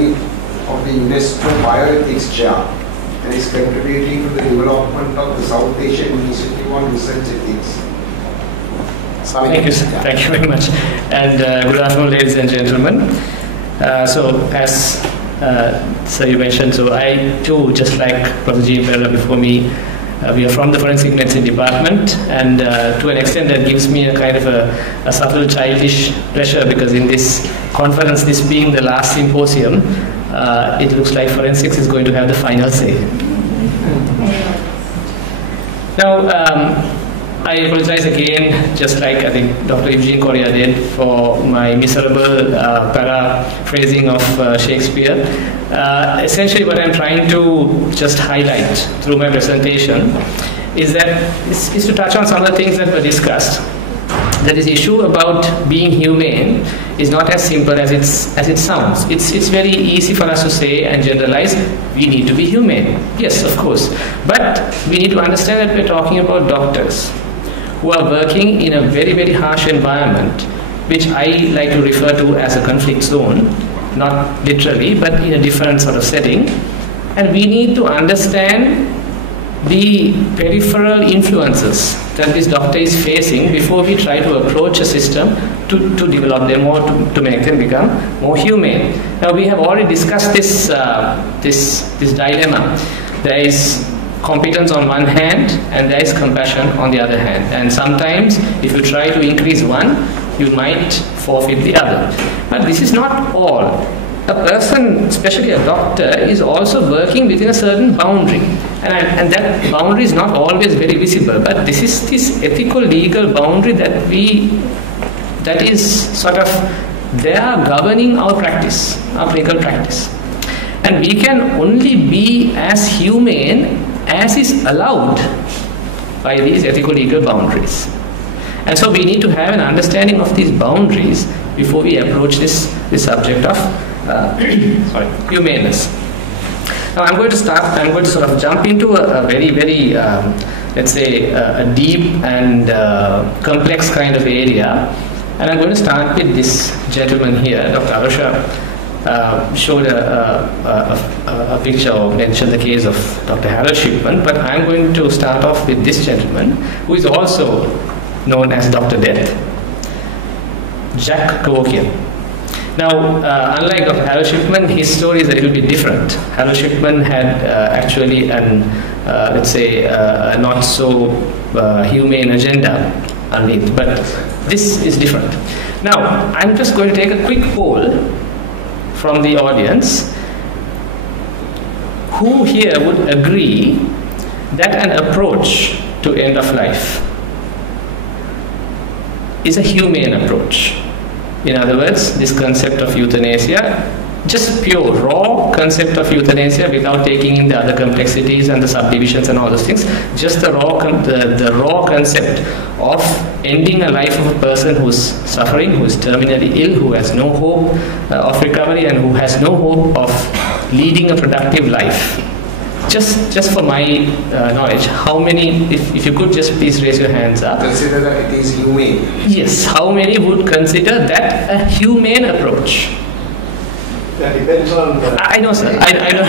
Chairman of the UNESCO Bioethics Chair and is contributing to the development of the South Asian Initiative on Research Ethics. Thank you, sir. Thank you very much. And good afternoon, ladies and gentlemen. So, as sir, you mentioned, so I too, just like Professor G. Perla before me, we are from the Forensic Medicine Department, and to an extent that gives me a kind of a subtle childish pleasure, because in this conference, this being the last symposium, it looks like forensics is going to have the final say. Now, I apologize again, just like I think Dr. Eugene Correa did, for my miserable paraphrasing of Shakespeare. Essentially what I'm trying to just highlight through my presentation is to touch on some of the things that were discussed. That this issue about being humane is not as simple as it sounds. It's very easy for us to say and generalize, we need to be humane. Yes, of course. But we need to understand that we're talking about doctors who are working in a very, very harsh environment, which I like to refer to as a conflict zone, not literally, but in a different sort of setting. And we need to understand the peripheral influences that this doctor is facing before we try to approach a system to develop them or to make them become more humane. Now, we have already discussed this dilemma. There is competence on one hand and there is compassion on the other hand, and sometimes if you try to increase one, you might forfeit the other. But this is not all. A person, especially a doctor, is also working within a certain boundary, and that boundary is not always very visible, but this is this ethical-legal boundary that is sort of there governing our practice, our clinical practice. And we can only be as humane as is allowed by these ethical-legal boundaries. And so we need to have an understanding of these boundaries before we approach this subject of humaneness. Now I'm going to sort of jump into a very, very, let's say, a deep and complex kind of area. And I'm going to start with this gentleman here, Dr. Arusha. Showed a picture or mentioned the case of Dr. Harold Shipman, but I'm going to start off with this gentleman who is also known as Dr. Death, Jack Kevorkian. Now, unlike Dr. Harold Shipman, his story is a little bit different. Harold Shipman had actually let's say, a not so humane agenda underneath, but this is different. Now, I'm just going to take a quick poll from the audience. Who here would agree that an approach to end of life is a humane approach? In other words, this concept of euthanasia, just pure raw concept of euthanasia without taking in the other complexities and the subdivisions and all those things, just the raw concept of ending a life of a person who's suffering, who is terminally ill, who has no hope of recovery, and who has no hope of leading a productive life. Just for my knowledge, how many, if you could just please raise your hands up. Consider that it is humane. Yes, how many would consider that a humane approach? That depends on I know, sir. I know.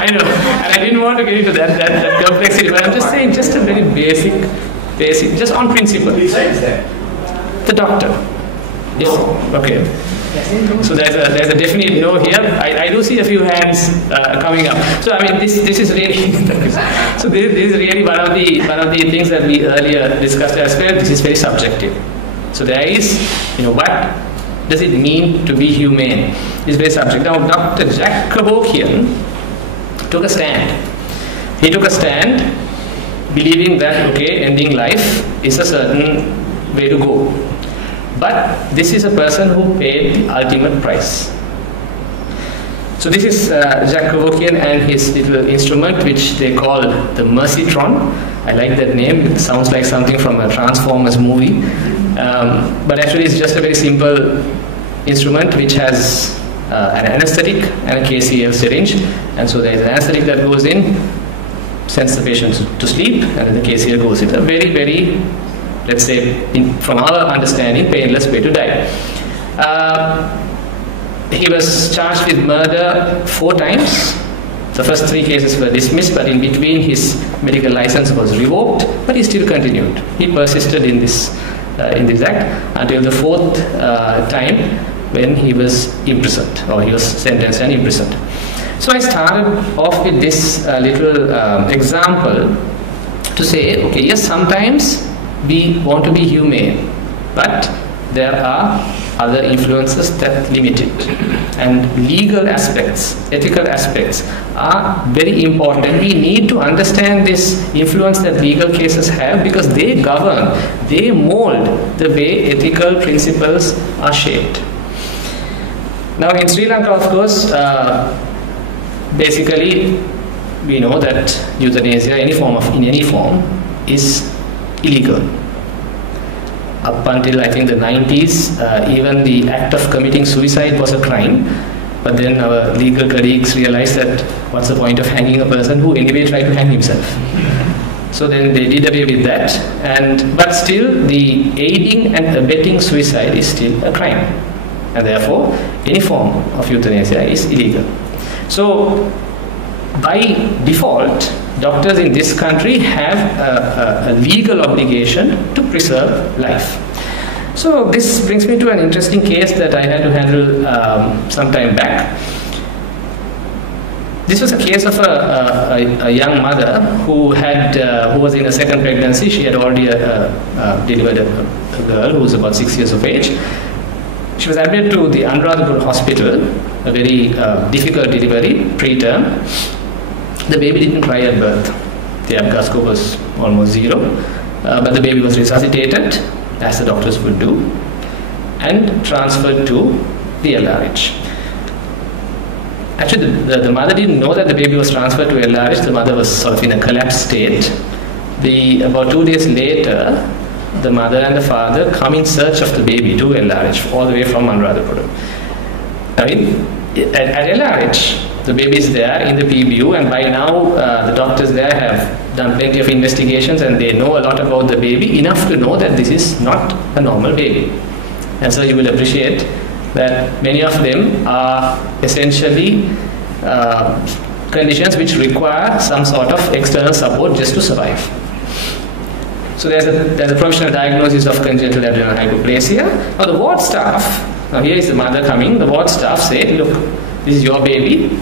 I know. And I didn't want to get into that complexity, but I'm just saying, just a very basic, just on principle. Besides that, the doctor. Yes. No. Okay. So there's a definite no here. I do see a few hands coming up. So I mean, this is really so this is really one of the things that we earlier discussed as well. This is very subjective. So there is, what does it mean to be humane? It's very subjective. Now, Dr. Jack Kevorkian took a stand. He took a stand believing that, okay, ending life is a certain way to go. But this is a person who paid the ultimate price. So this is Jack Kevorkian and his little instrument, which they call the Mercytron. I like that name. It sounds like something from a Transformers movie. But actually it's just a very simple instrument which has an anesthetic and a KCL syringe. And so there is an anesthetic that goes in, sends the patient to sleep, and then the KCL goes in. A very, very, let's say, from our understanding, painless way to die. He was charged with murder 4 times. The first 3 cases were dismissed, but in between his medical license was revoked, but he still continued. He persisted in this act until the 4th time when he was imprisoned, or he was sentenced and imprisoned. So I started off with this little example to say, okay, yes, sometimes we want to be humane, but there are other influences that limit it. And legal aspects, ethical aspects are very important. We need to understand this influence that legal cases have, because they govern, they mold the way ethical principles are shaped. Now in Sri Lanka, of course, basically we know that euthanasia, in any form, is illegal. Up until I think the 90s, even the act of committing suicide was a crime. But then our legal colleagues realized that what's the point of hanging a person who anyway tried to hang himself? So then they did away with that. But still, the aiding and abetting suicide is still a crime. And therefore, any form of euthanasia is illegal. So by default, doctors in this country have a legal obligation to preserve life. So this brings me to an interesting case that I had to handle some time back. This was a case of a young mother who was in a second pregnancy. She had already delivered a girl who was about 6 years of age. She was admitted to the Anuradhapura hospital, a very difficult delivery, preterm. The baby didn't cry at birth. The Abgas score was almost 0, but the baby was resuscitated, as the doctors would do, and transferred to the LRH. Actually, the mother didn't know that the baby was transferred to LRH. The mother was sort of in a collapsed state. About 2 days later, the mother and the father come in search of the baby to LRH, all the way from Anuradhapura. I mean, at LRH, the baby is there in the PBU, and by now the doctors there have done plenty of investigations, and they know a lot about the baby, enough to know that this is not a normal baby. And so you will appreciate that many of them are essentially conditions which require some sort of external support just to survive. So there's a provisional diagnosis of congenital adrenal hyperplasia. Now the ward staff, now here is the mother coming, the ward staff say, look, this is your baby,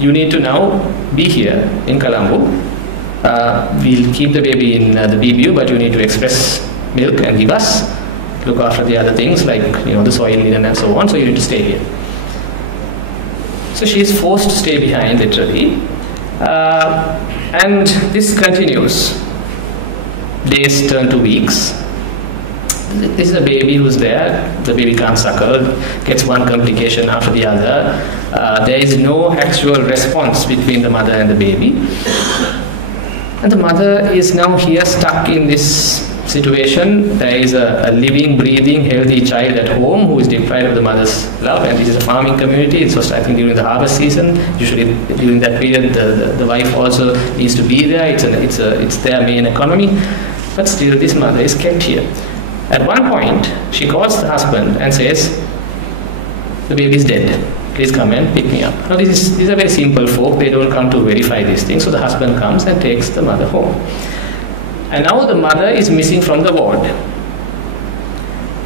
you need to now be here in Colombo. We'll keep the baby in the BBU, but you need to express milk and give us, look after the other things like the soil linen and so on, so you need to stay here. So she is forced to stay behind, literally, and this continues. Days turn to weeks. This is a baby who's there. The baby can't suckle, gets one complication after the other. There is no actual response between the mother and the baby. And the mother is now here stuck in this situation. There is a living, breathing, healthy child at home who is deprived of the mother's love, and this is a farming community. It's just, I think, during the harvest season. Usually during that period, the wife also needs to be there. It's their main economy. But still, this mother is kept here. At one point, she calls the husband and says, the baby is dead. Please come and pick me up. Now, these are very simple folk. They don't come to verify these things. So the husband comes and takes the mother home. And now the mother is missing from the ward.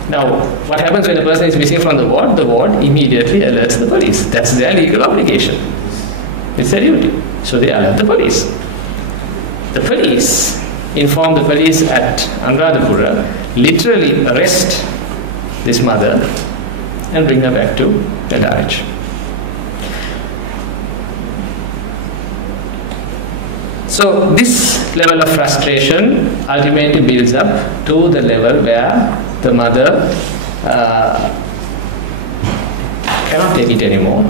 Now, what happens when a person is missing from the ward? The ward immediately alerts the police. That's their legal obligation. It's their duty. So they alert the police. The police inform the police at Anuradhapura, literally arrest this mother and bring her back to LRH. So this level of frustration ultimately builds up to the level where the mother cannot take it anymore.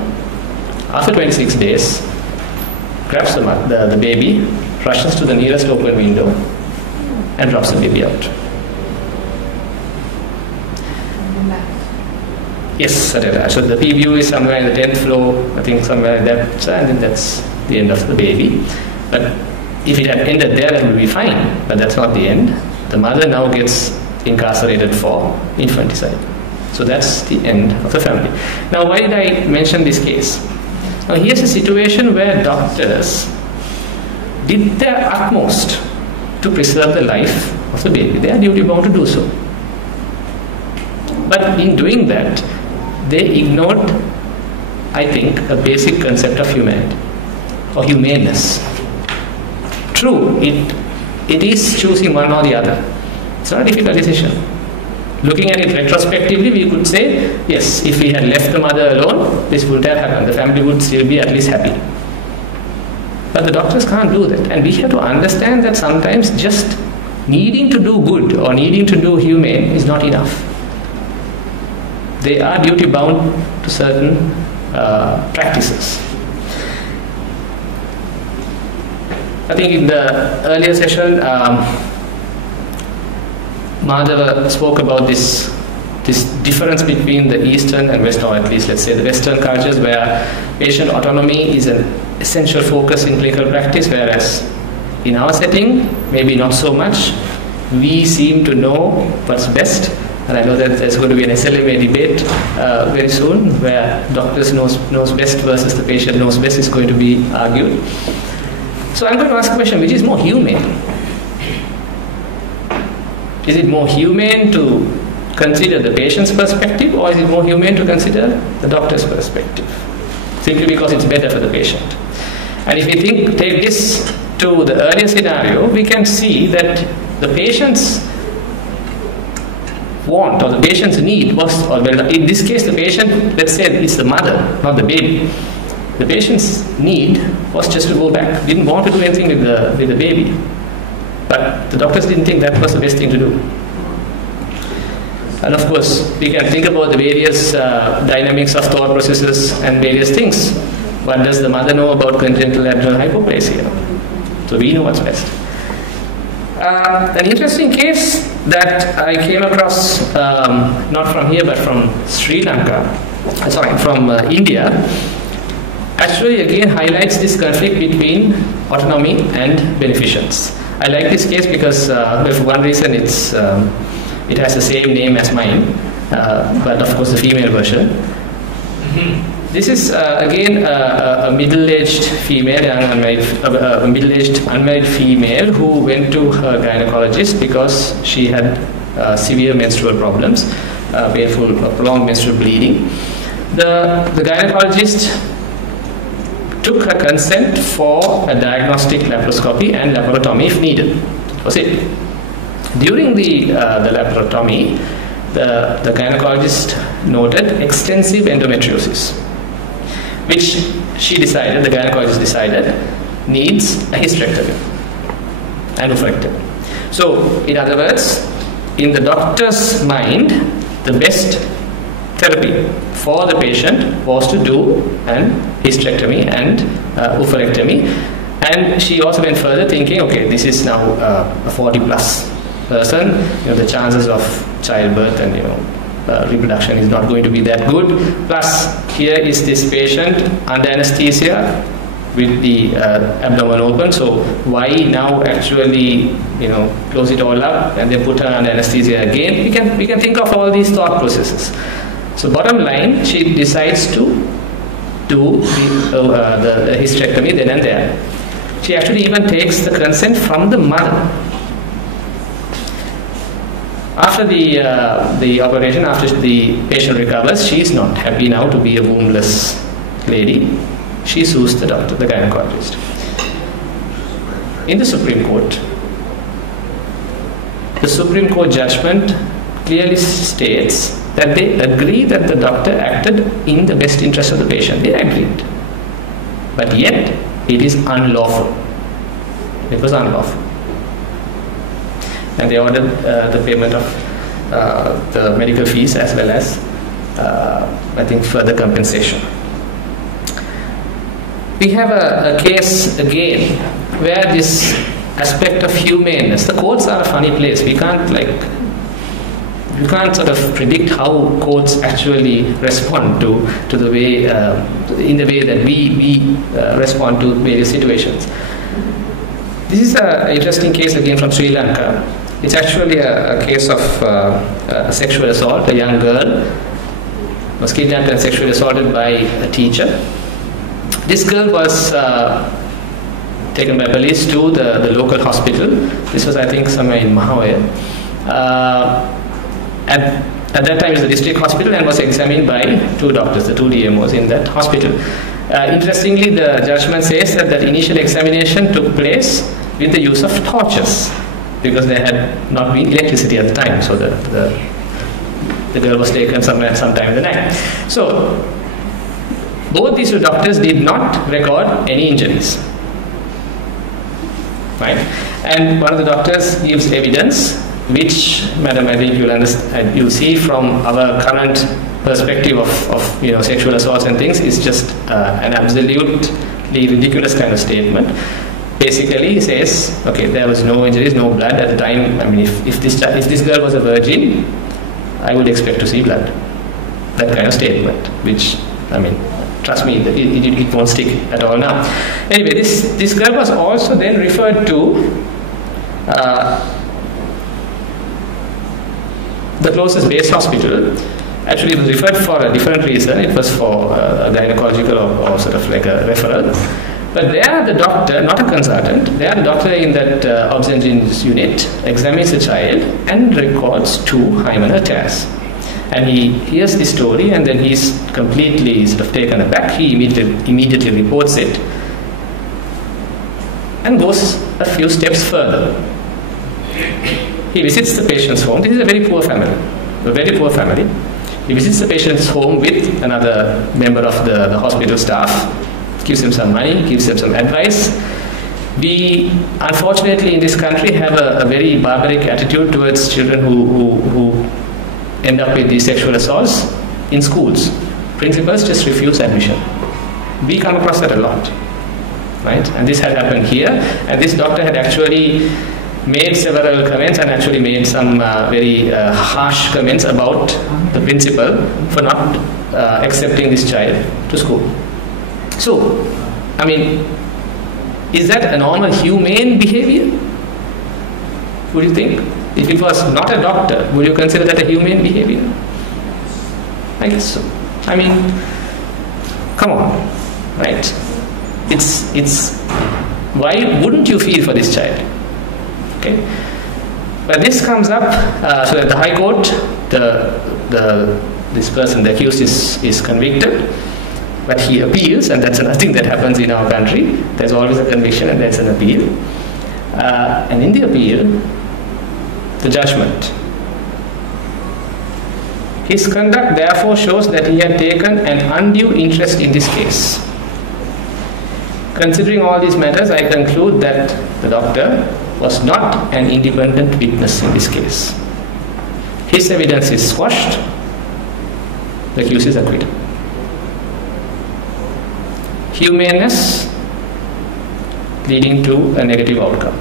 After 26 days, grabs the baby, rushes to the nearest open window and drops the baby out. Yes, so the PBU is somewhere in the 10th floor, I think somewhere in that, and then that's the end of the baby. But if it had ended there, that would be fine, but that's not the end. The mother now gets incarcerated for infanticide. So that's the end of the family. Now, why did I mention this case? Now, here's a situation where doctors did their utmost to preserve the life of the baby. They are duty bound to do so. But in doing that, they ignored, I think, a basic concept of humanity or humaneness. True, it is choosing one or the other. It's not a difficult decision. Looking at it retrospectively, we could say, yes, if we had left the mother alone, this wouldn't have happened. The family would still be at least happy. But the doctors can't do that. And we have to understand that sometimes just needing to do good or needing to do humane is not enough. They are duty bound to certain practices. I think in the earlier session, Madhava spoke about this difference between the Eastern and Western, or at least let's say the Western cultures, where patient autonomy is an essential focus in clinical practice, whereas in our setting, maybe not so much. We seem to know what's best, and I know that there's going to be an SLMA debate very soon, where doctors knows best versus the patient knows best is going to be argued. So I'm going to ask a question: which is more humane? Is it more humane to consider the patient's perspective, or is it more humane to consider the doctor's perspective? Simply because it's better for the patient. And if we take this to the earlier scenario, we can see that the patient's want or the patient's need was, or in this case the patient, let's say it's the mother, not the baby. The patient's need was just to go back, didn't want to do anything with the baby. But the doctors didn't think that was the best thing to do. And of course, we can think about the various dynamics of thought processes and various things. What does the mother know about congenital adrenal hypoplasia? So we know what's best. An interesting case that I came across, not from here but from Sri Lanka, from India, actually again highlights this conflict between autonomy and beneficence. I like this case because, for one reason, it has the same name as mine, but of course the female version. This is again a middle-aged female, a middle-aged unmarried female who went to her gynecologist because she had severe menstrual problems, painful, prolonged menstrual bleeding. The gynecologist took her consent for a diagnostic laparoscopy and laparotomy if needed. That was it. During the laparotomy, the gynecologist noted extensive endometriosis, which the gynecologist decided, needs a hysterectomy and oophorectomy. So, in other words, in the doctor's mind, the best therapy for the patient was to do an hysterectomy and oophorectomy. And she also went further thinking, okay, this is now a 40 plus person, the chances of childbirth and reproduction is not going to be that good. Plus, here is this patient under anesthesia with the abdomen open. So why now actually close it all up and then put her under anesthesia again? We can think of all these thought processes. So bottom line, she decides to do the hysterectomy then and there. She actually even takes the consent from the mother. After the operation, after the patient recovers, she is not happy now to be a wombless lady. She sues the doctor, the gynecologist. In the Supreme Court, the Supreme Court judgment clearly states that they agree that the doctor acted in the best interest of the patient. They agreed. But yet, it is unlawful. It was unlawful. And they ordered the payment of the medical fees as well as, I think, further compensation. We have a case again where this aspect of humaneness, the courts are a funny place. You can't sort of predict how courts actually respond to the way, in the way that we respond to various situations. This is an interesting case again from Sri Lanka, It's actually a case of a sexual assault. A young girl was kidnapped and sexually assaulted by a teacher. This girl was taken by police to the local hospital. This was, I think, somewhere in Mahawaya. At that time, it was the district hospital and was examined by two doctors, the two DMOs in that hospital. Interestingly, the judgment says that initial examination took place with the use of torches, because there had not been electricity at the time. So the girl was taken sometime in the night. So both these two doctors did not record any injuries. Right? And one of the doctors gives evidence, which, madam, I think you'll see from our current perspective of sexual assaults and things, is just an absolutely ridiculous kind of statement. Basically, he says, okay, there was no injuries, no blood at the time. I mean, if this girl was a virgin, I would expect to see blood. That kind of statement, which, I mean, trust me, it won't stick at all now. Anyway, this girl was also then referred to the closest base hospital. Actually, it was referred for a different reason. It was for a gynecological or sort of like a referral. But there, the doctor, not a consultant, there the doctor in that obstetrician's unit examines the child and records 2 hymenal tears. And he hears the story, and then he's completely sort of taken aback. He immediately reports it and goes a few steps further. He visits the patient's home. This is a very poor family. He visits the patient's home with another member of the hospital staff, gives him some money, gives him some advice. We, unfortunately, in this country have a very barbaric attitude towards children who end up with these sexual assaults in schools. Principals just refuse admission. We come across that a lot, right? And this had happened here, and this doctor had actually made several comments and actually made some very harsh comments about the principal for not accepting this child to school. So, I mean, is that a normal humane behavior? Would you think? If it was not a doctor, would you consider that a humane behavior? I guess so. I mean, come on, right? It's why wouldn't you feel for this child? Okay, but this comes up so that the High Court, this person, the accused, is convicted, but he appeals, and that's another thing that happens in our country. There's always a conviction and there's an appeal, and in the appeal, the judgment. His conduct therefore shows that he had taken an undue interest in this case. Considering all these matters, I conclude that the doctor was not an independent witness in this case. His evidence is squashed. The accused is acquitted. Humaneness leading to a negative outcome.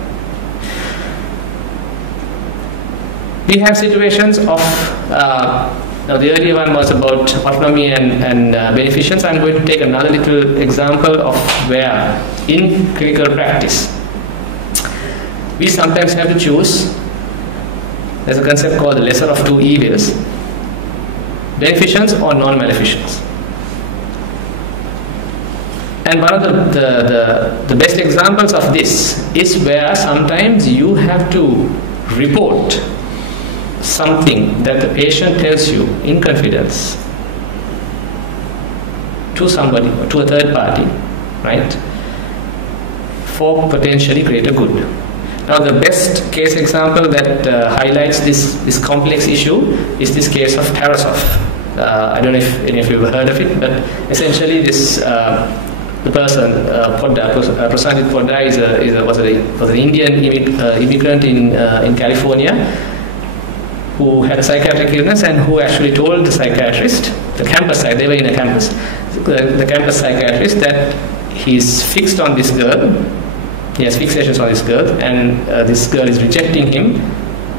We have situations of, now the earlier one was about autonomy and beneficence. I'm going to take another little example of where in clinical practice we sometimes have to choose. There's a concept called the lesser of two evils, beneficence or non-maleficence. And one of the best examples of this is where sometimes you have to report something that the patient tells you in confidence to somebody, to a third party, right, for potentially greater good. Now, the best case example that highlights this complex issue is this case of Tarasov. I don't know if any of you have heard of it, but essentially this the person, Prasanjit Podda, was an Indian immigrant in California who had a psychiatric illness and who actually told the psychiatrist, the campus side, they were in a campus, the campus psychiatrist, that he's fixed on this girl. He has fixations on this girl, and this girl is rejecting him,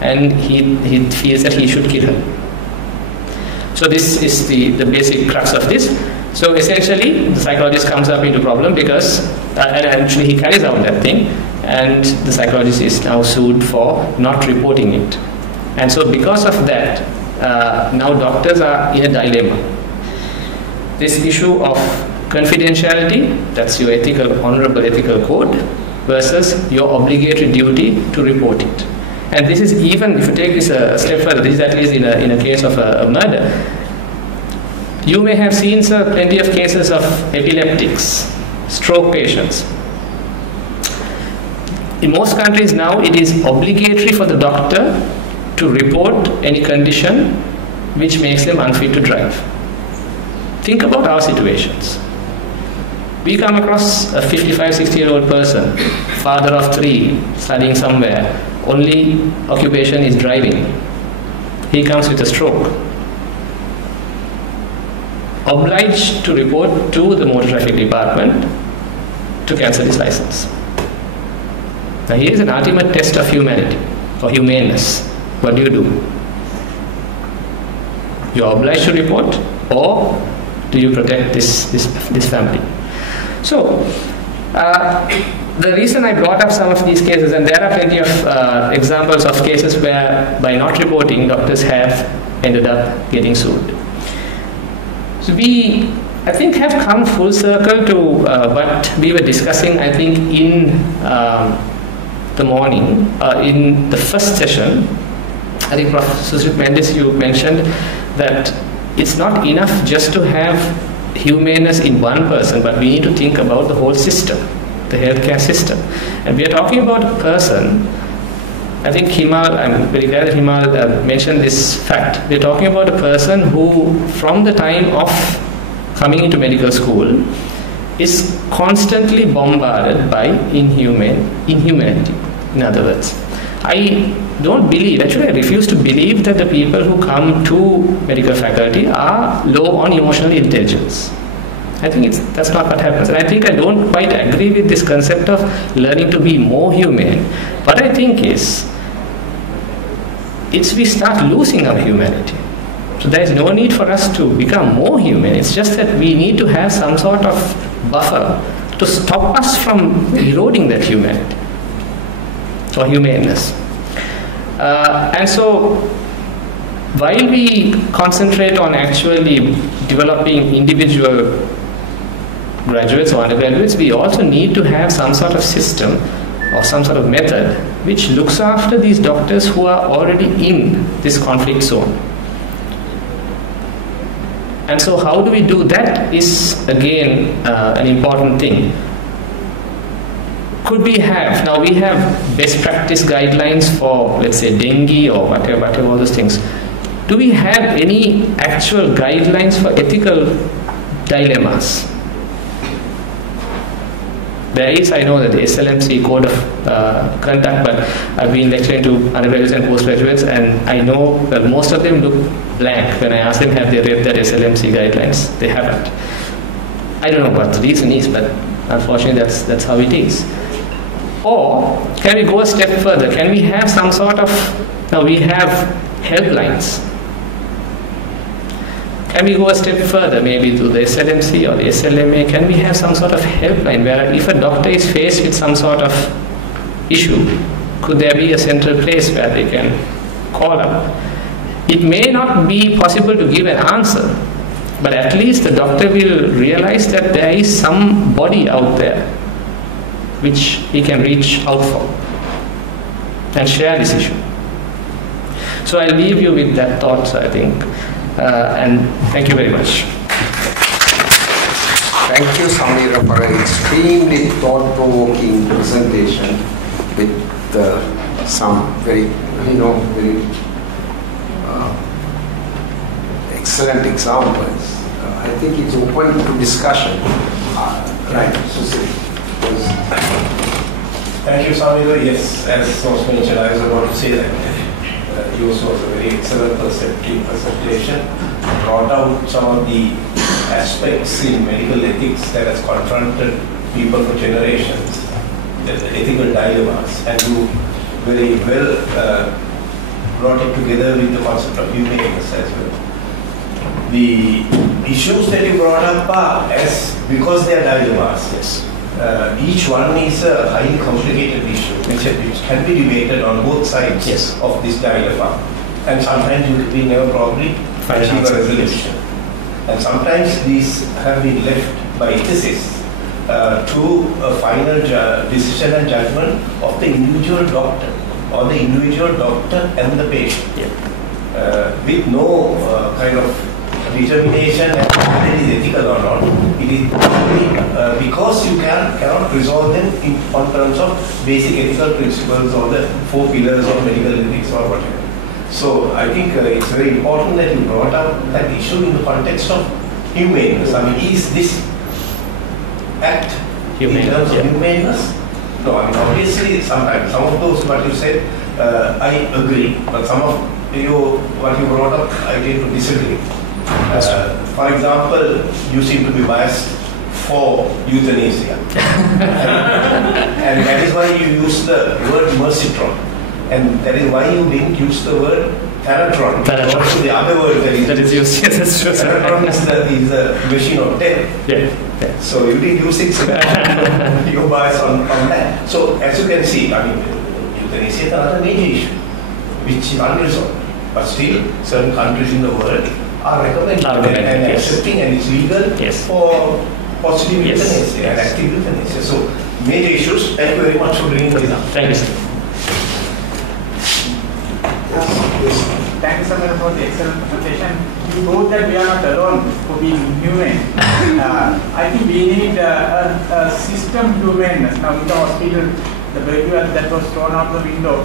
and he feels that he should kill her. So this is the basic crux of this. So essentially, the psychologist comes up into problem because, and actually he carries out that thing, and the psychologist is now sued for not reporting it. And so because of that, now doctors are in a dilemma. This issue of confidentiality, that's your honorable ethical code, versus your obligatory duty to report it. And this is even, if you take this a step further, this is at least in a case of a murder. You may have seen, sir, plenty of cases of epileptics, stroke patients. In most countries now, it is obligatory for the doctor to report any condition which makes them unfit to drive. Think about our situations. We come across a 55, 60-year-old person, father of 3, studying somewhere, only occupation is driving. He comes with a stroke. Obliged to report to the motor traffic department to cancel his license. Now here is an ultimate test of humanity or humaneness. What do? You are obliged to report, or do you protect this family? So the reason I brought up some of these cases, and there are plenty of examples of cases where by not reporting, doctors have ended up getting sued. So we, I think, have come full circle to what we were discussing, I think, in the morning, in the first session. I think Professor Mendes, you mentioned that it's not enough just to have humaneness in one person, but we need to think about the whole system, the healthcare system. And we are talking about a person, I think Himal, I'm very glad that Himal mentioned this fact. We're talking about a person who, from the time of coming into medical school, is constantly bombarded by inhumanity. In other words, I don't believe, actually I refuse to believe that the people who come to medical faculty are low on emotional intelligence. I think that's not what happens. And I think I don't quite agree with this concept of learning to be more humane. What I think is, we start losing our humanity. So there is no need for us to become more human. It's just that we need to have some sort of buffer to stop us from eroding that humanity or humaneness. And so while we concentrate on actually developing individual graduates or undergraduates, we also need to have some sort of system or some sort of method which looks after these doctors who are already in this conflict zone. And so how do we do that is again an important thing. Could we have, now we have best practice guidelines for, let's say, dengue or whatever, all those things. Do we have any actual guidelines for ethical dilemmas? There is, I know that the SLMC code of conduct, but I've been lecturing to undergraduates and postgraduates, and I know that most of them look blank when I ask them have they read that SLMC guidelines. They haven't. I don't know what the reason is, but unfortunately that's how it is. Or can we go a step further? Can we have some sort of, now we have helplines. Can we go a step further, maybe to the SLMC or the SLMA? Can we have some sort of helpline where if a doctor is faced with some sort of issue, could there be a central place where they can call up? It may not be possible to give an answer, but at least the doctor will realize that there is somebody out there which he can reach out for and share this issue. So I'll leave you with that thought, I think. And thank you very much. Thank you, Sameera, for an extremely thought-provoking presentation with some very, very excellent examples. I think it's open to discussion. Right, Susie. Thank you, Sameera. Yes, as was mentioned, I was about to say that yours was a very excellent presentation. Brought out some of the aspects in medical ethics that has confronted people for generations, the ethical dilemmas, and you very well brought it together with the concept of humaneness as well. The issues that you brought up are because they are dilemmas. Yes. Each one is a highly complicated issue which can be debated on both sides of this dilemma. And sometimes you will never probably achieve a resolution. And sometimes these have been left by ethicists to a final decision and judgment of the individual doctor or the individual doctor and the patient. With no kind of determination as to whether it is ethical or not. It is only because you cannot resolve them on terms of basic ethical principles or the 4 pillars of medical ethics or whatever. So I think it's very important that you brought up that issue in the context of humaneness. I mean, is this act in terms of humaneness? No, I mean, obviously sometimes some of those what you said, I agree, but some of what you brought up, I tend to disagree. For example, you seem to be biased for euthanasia. And that is why you use the word mercitron. And that is why you didn't use the word Paratron. Also the other word that is used. Yes, that's true. Paratron is the machine of death. Yeah. So you did use it. Your bias on that. So as you can see, I mean, euthanasia is another major issue, which is unresolved. But still, certain countries in the world are recommending and accepting, and it's legal for positive euthanasia and active euthanasia. So major issues. Thank you very much for bringing this up. Thank you, sir. Thank you, Sameera, for the excellent presentation. You proved that we are not alone for being inhumane. I think we need a system humaneness. Now, in the hospital, the baby that was thrown out the window,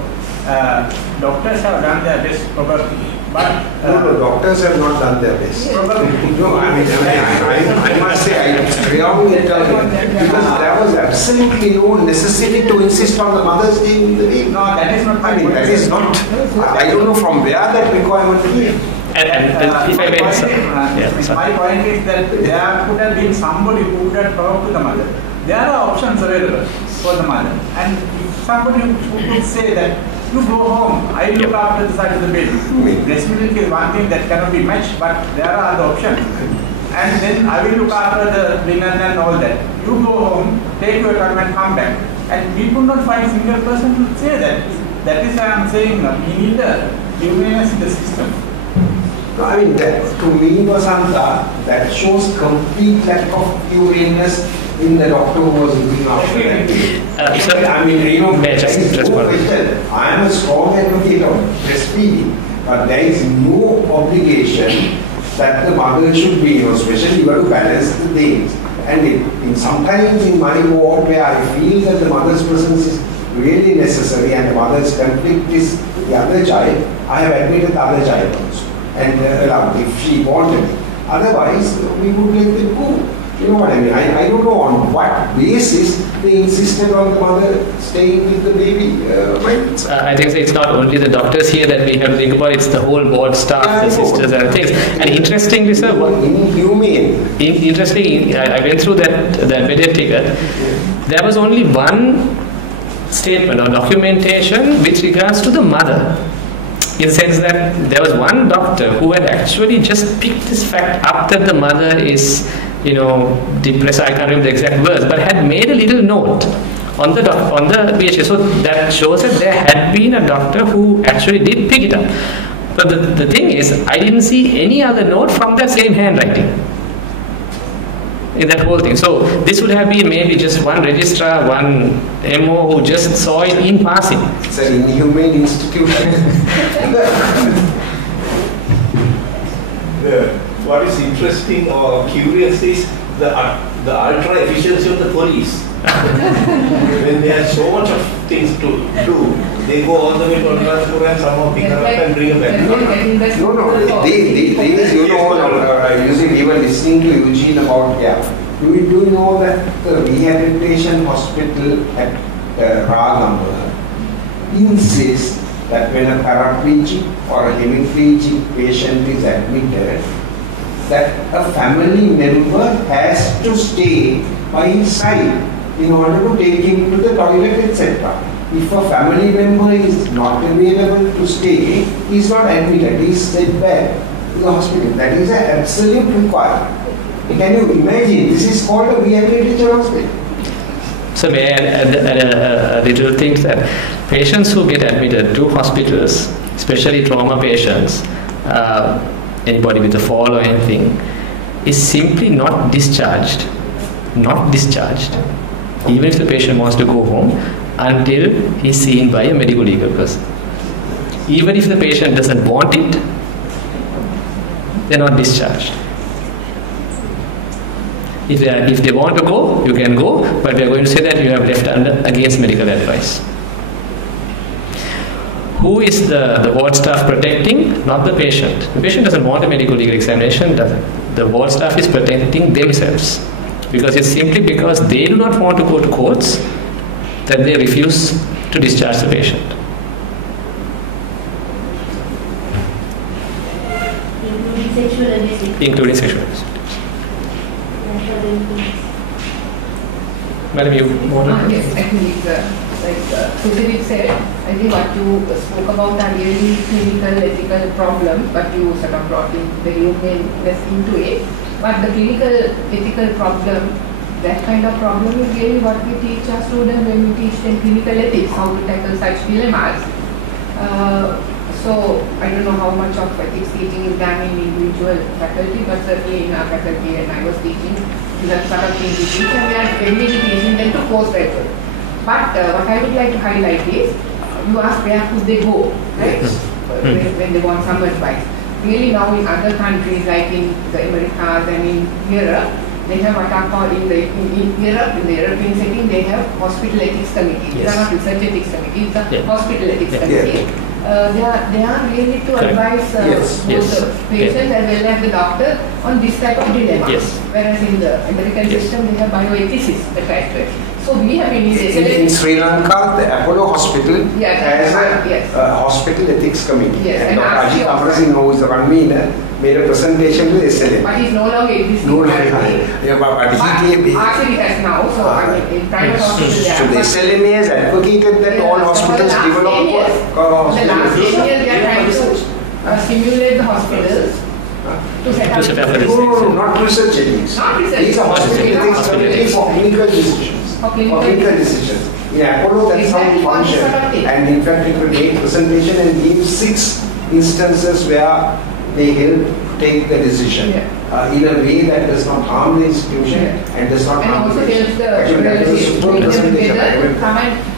doctors have done their best, probably. But no, doctors have not done their best. Probably. No, I must say, I strongly tell you, because there was absolutely no necessity to insist on the mother staying in the baby. No, that is not. I mean, that is not. I don't know from where that requirement came. And if I may, my point is that there could have been somebody who would have talked to the mother. There are options available for the mother, and if somebody who could say that, you go home, I look after the side of the baby. Breast milk is one thing that cannot be matched, but there are other options. And then I will look after the linen and all that. You go home, take your time and come back. And we could not find a single person to say that. That is why I am saying we need a humaneness in the system. No, I mean, that, to me, Vasanta, that shows complete lack of humaneness in the doctor who was looking after that. I mean, you know, I am a strong advocate of breastfeeding, but there is no obligation that the mother should be, especially you have to balance the things. And sometimes in my ward where I feel that the mother's presence is really necessary and the mother's conflict is the other child, I have admitted the other child also and allowed if she wanted. Otherwise, we would let them go. You know what I mean? I don't know on what basis they insisted on the mother staying with the baby. I think it's not only the doctors here that we have to think about, it's the whole board staff, the sisters and things. And interestingly, sir, inhumane. Interestingly, I went through that wedding ticket. There was only one statement or documentation with regards to the mother. In the sense that there was one doctor who had actually just picked this fact up that the mother is, depressed. I can't remember the exact words, but had made a little note on the patient. So that shows that there had been a doctor who actually did pick it up. But the thing is, I didn't see any other note from that same handwriting in that whole thing. So this would have been maybe just one registrar, one MO who just saw it in passing. It's an inhumane institution. What is interesting or curious is the ultra efficiency of the police. When they have so much of things to do, they go all the way to Gunawardena and somehow pick her up and bring her back. No. We were listening to Eugene about Do you know that the rehabilitation hospital at Ragamba insists that when a paraplegic or a hemiplegic patient is admitted, that a family member has to stay by his side in order to take him to the toilet, etc. If a family member is not available to stay, he is not admitted, he is sent back. to the hospital. That is an absolute requirement. Can you imagine? This is called a rehabilitation hospital. So may I add a little thing that patients who get admitted to hospitals, especially trauma patients, anybody with a fall or anything, is simply not discharged, even if the patient wants to go home, until he's seen by a medical legal person. Even if the patient doesn't want it, they're not discharged. If they want to go, you can go, but we are going to say that you have left against medical advice. Who is the ward staff protecting? Not the patient. The patient doesn't want a medical legal examination. The ward staff is protecting themselves, because it's simply because they do not want to go to courts that they refuse to discharge the patient. Including sexual abuse. Madam, you want to? Yes, actually, like Sushil said, I think what you spoke about are really clinical, ethical problems, but you sort of brought in the humaneness into it. But the clinical, ethical problem, that kind of problem is really what we teach our students when we teach them clinical ethics, how to tackle such dilemmas. So I don't know how much of ethics teaching is done in individual faculty, but certainly in our faculty, and I was teaching, that sort of thing we teach, and we are really teaching them to postgraduate. But what I would like to highlight is, you ask where could they go, right? When they want some advice. Really now in other countries like in the Americas and in Europe, they have what are called in Europe, in the European setting, they have hospital ethics committees. They are not research ethics committees, the hospital ethics committee. They are really to advise both the patient as well as the doctor on this type of dilemma. Whereas in the American system, they have bioethicists attached to it. So we have in Sri Lanka, the Apollo Hospital has a hospital ethics committee. And Dr. Ajit Amarasinghe, who is the convener, made a presentation to SLM. But he's no longer existing. No longer. But he actually has now. So I mean, in private hospitals, so the SLM has advocated that all hospitals develop the last 10 years, they are trying to stimulate the hospitals to set up. No, not research ethics. Not research. These are hospital ethics committees for clinical decisions. For clinical decisions. In Apollo, that's how it functions. And in fact, it will make presentation and give 6 instances where they help take the decision in a way that does not harm the institution and does not harm the patient.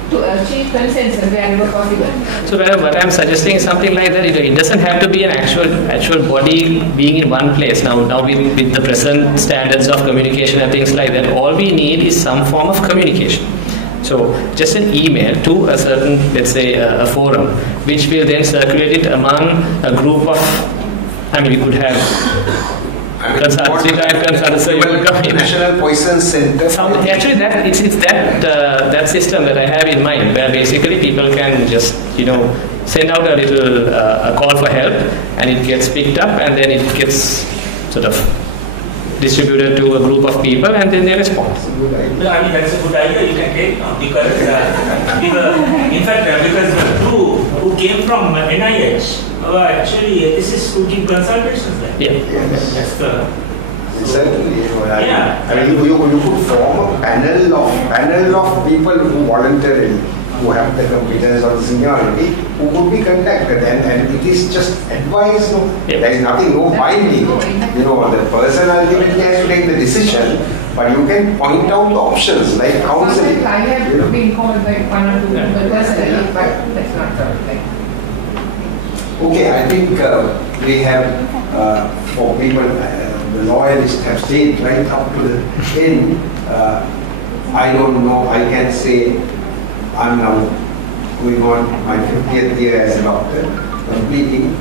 To achieve consensus wherever possible. So what I'm suggesting is something like that. It doesn't have to be an actual body being in one place. Now with the present standards of communication and things like that, all we need is some form of communication. So just an email to a certain, let's say, a forum, which will then circulate it among a group of, I mean, we could have National Poison Center. Actually, it's that system that I have in mind, where basically people can just send out a little a call for help, and it gets picked up, and then it gets sort of distributed to a group of people, and then they respond. No, I mean that's a good idea. You can take because in fact because who came from NIH actually ethicists who give consultations there. That's the. Certainly, I mean, you could form a panel of people who voluntarily, who have the competence or the seniority, who would be contacted, and it is just advice. There is nothing, no binding. The person ultimately has to take the decision, but you can point out the options like counseling. I have been called by 1 or 2 people personally, but that's not like. Okay, I think we have for people. The loyalists have stayed right up to the end. I don't know, I can say I'm now going on my 50th year as a doctor, completing.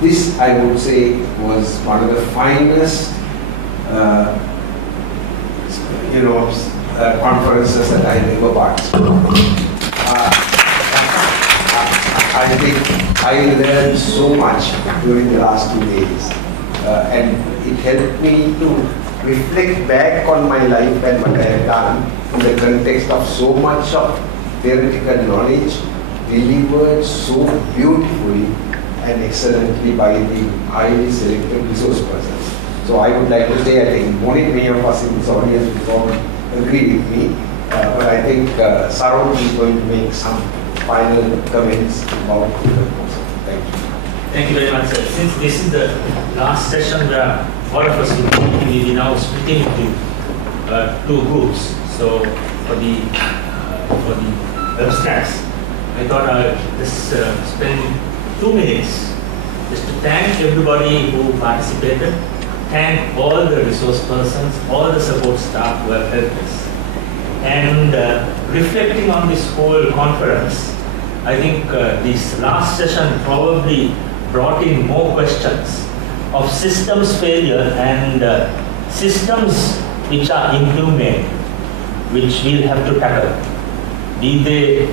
This, I would say, was one of the finest conferences that I ever participated. I think I learned so much during the last 2 days. And it helped me to reflect back on my life and what I have done in the context of so much of theoretical knowledge delivered so beautifully and excellently by the highly selected resource persons. So I would like to say, I think many of us in this audience will all agree with me, but I think Saroj is going to make some final comments about the proposal. Thank you. Thank you very much, sir. Since this is the last session where all of us will be now splitting into two groups. So for the abstracts, I thought I would just spend 2 minutes just to thank everybody who participated, thank all the resource persons, all the support staff who have helped us. And reflecting on this whole conference, I think this last session probably brought in more questions of systems failure and systems which are inhumane, which we'll have to tackle. Be the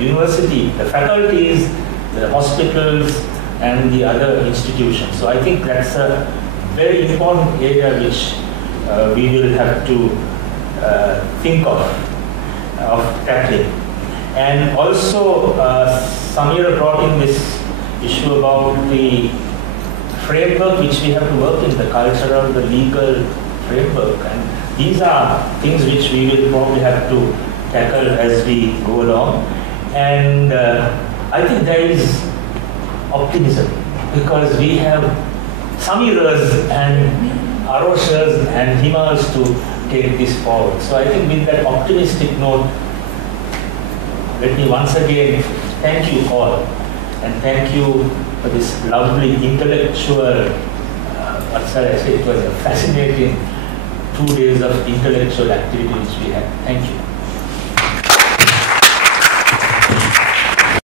university, the faculties, the hospitals, and the other institutions. So I think that's a very important area which we will have to think of tackling. And also, Sameera brought in this issue about the framework which we have to work in, the cultural, the legal framework. And these are things which we will probably have to tackle as we go along. And I think there is optimism because we have Sameeras and Aroshas and Himas to take this forward. So I think with that optimistic note, let me once again thank you all and thank you for this lovely intellectual, what shall I say, it was a fascinating 2 days of intellectual activity which we had. Thank you.